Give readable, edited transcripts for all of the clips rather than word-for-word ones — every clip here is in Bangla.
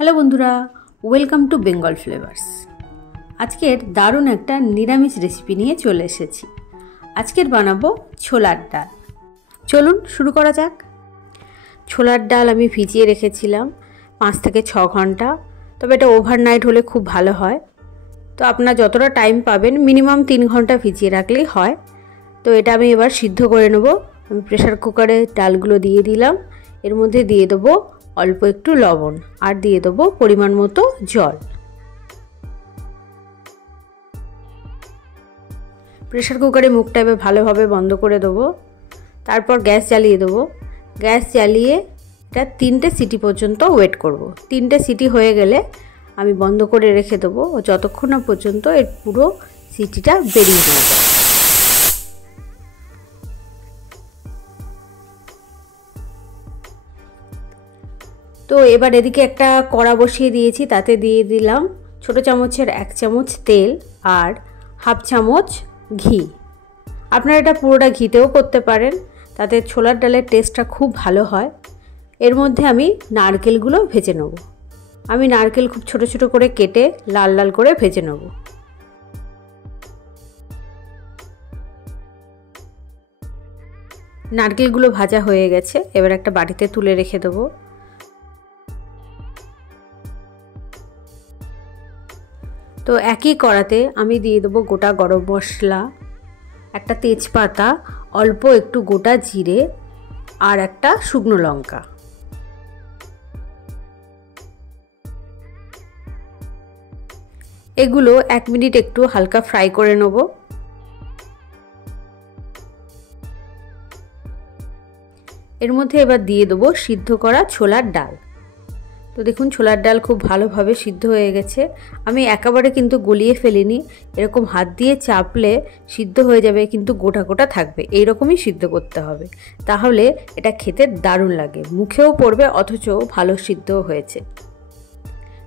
হ্যালো বন্ধুরা, ওয়েলকাম টু বেঙ্গল ফ্লেভার্স। আজকের দারুণ একটা নিরামিষ রেসিপি নিয়ে চলে এসেছি। আজকের বানাবো ছোলার ডাল। চলুন শুরু করা যাক। ছোলার ডাল আমি ভিজিয়ে রেখেছিলাম 5 থেকে 6 ঘন্টা, তবে এটা ওভারনাইট হলে খুব ভালো হয়। তো আপনারা যতটা টাইম পাবেন মিনিমাম 3 ঘন্টা ভিজিয়ে রাখলেই হয়। তো এটা আমি এবার সিদ্ধ করে নেব। আমি প্রেসার কুকারে ডালগুলো দিয়ে দিলাম। এর মধ্যে দিয়ে দেবো অল্প একটু লবণ আর দিয়ে দেবো পরিমাণ মতো জল। প্রেসার কুকারে মুখটা এবার ভালোভাবে বন্ধ করে দেবো। তারপর গ্যাস জ্বালিয়ে দেবো। গ্যাস জ্বালিয়ে এটা 3টে সিটি পর্যন্ত ওয়েট করব। 3টে সিটি হয়ে গেলে আমি বন্ধ করে রেখে দেবো যতক্ষণ না পর্যন্ত এর পুরো সিটিটা বেরিয়ে না যায়। তো এবার এদিকে একটা কড়া বসিয়ে দিয়েছি, তাতে দিয়ে দিলাম ছোটো চামচের 1 চামচ তেল আর হাফ চামচ ঘি। আপনারা এটা পুরোটা ঘিতেও করতে পারেন, তাতে ছোলার ডালের টেস্টটা খুব ভালো হয়। এর মধ্যে আমি নারকেলগুলো ভেজে নেব। আমি নারকেল খুব ছোট ছোট করে কেটে লাল লাল করে ভেজে নেব। নারকেলগুলো ভাজা হয়ে গেছে, এবার একটা বাটিতে তুলে রেখে দেবো। তো একই কড়াতে আমি দিয়ে দেবো গোটা গরম মশলা, একটা তেজপাতা, অল্প একটু গোটা জিরে আর একটা শুকনো লঙ্কা। এগুলো 1 মিনিট একটু হালকা ফ্রাই করে নেব। এর মধ্যে এবার দিয়ে দেবো সিদ্ধ করা ছোলার ডাল। তো দেখুন ছোলার ডাল খুব ভালোভাবে সিদ্ধ হয়ে গেছে। আমি একেবারে কিন্তু গলিয়ে ফেলিনি, এরকম হাত দিয়ে চাপলে সিদ্ধ হয়ে যাবে, কিন্তু গোটা গোটা থাকবে, এইরকমই সিদ্ধ করতে হবে, তাহলে এটা খেতে দারুণ লাগে, মুখেও পড়বে অথচ ভালো সিদ্ধও হয়েছে।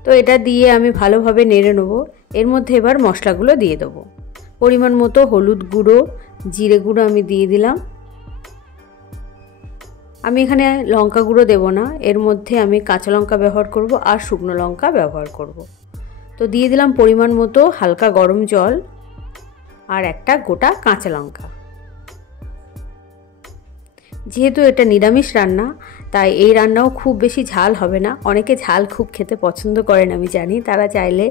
তো এটা দিয়ে আমি ভালোভাবে নেড়ে নেবো। এর মধ্যে এবার মশলাগুলো দিয়ে দেবো। পরিমাণ মতো হলুদ গুঁড়ো, জিরে গুঁড়ো আমি দিয়ে দিলাম। আমি এখানে লঙ্কা গুঁড়ো দেব না, এর মধ্যে আমি কাঁচা লঙ্কা ব্যবহার করব আর শুকনো লঙ্কা ব্যবহার করব। তো দিয়ে দিলাম পরিমাণ মতো হালকা গরম জল আর একটা গোটা কাঁচা লঙ্কা। যেহেতু এটা নিরামিষ রান্না, তাই এই রান্নাও খুব বেশি ঝাল হবে না। অনেকে ঝাল খুব খেতে পছন্দ করেন আমি জানি, তারা চাইলে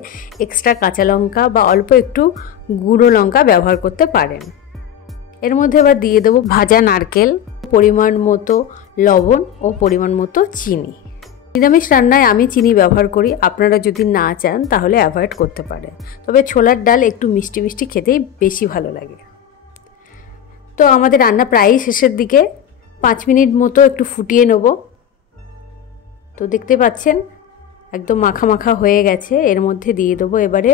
এক্সট্রা কাঁচা লঙ্কা বা অল্প একটু গুঁড়ো লঙ্কা ব্যবহার করতে পারেন। এর মধ্যে এবার দিয়ে দেবো ভাজা নারকেল, পরিমাণ মতো লবণ ও পরিমাণ মতো চিনি। নিরামিষ রান্নায় আমি চিনি ব্যবহার করি, আপনারা যদি না চান তাহলে অ্যাভয়েড করতে পারেন, তবে ছোলার ডাল একটু মিষ্টি মিষ্টি খেতেই বেশি ভালো লাগে। তো আমাদের রান্না প্রায়ই শেষের দিকে, 5 মিনিট মতো একটু ফুটিয়ে নেব। তো দেখতে পাচ্ছেন একদম মাখা মাখা হয়ে গেছে। এর মধ্যে দিয়ে দেবো এবারে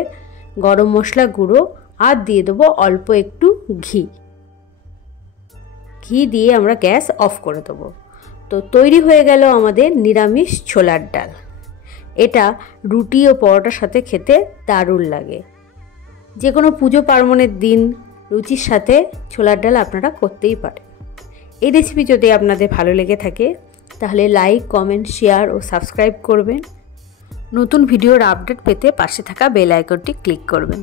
গরম মশলা গুঁড়ো আর দিয়ে দেবো অল্প একটু ঘি। ঘি দিয়ে আমরা গ্যাস অফ করে দেবো। তো তৈরি হয়ে গেল আমাদের নিরামিষ ছোলার ডাল। এটা রুটি ও পরোটার সাথে খেতে দারুণ লাগে। যে কোনো পুজো পার্বণের দিন রুটির সাথে ছোলার ডাল আপনারা করতেই পারেন। এই রেসিপি যদি আপনাদের ভালো লেগে থাকে তাহলে লাইক, কমেন্ট, শেয়ার ও সাবস্ক্রাইব করবেন। নতুন ভিডিওর আপডেট পেতে পাশে থাকা বেল আইকনটি ক্লিক করবেন।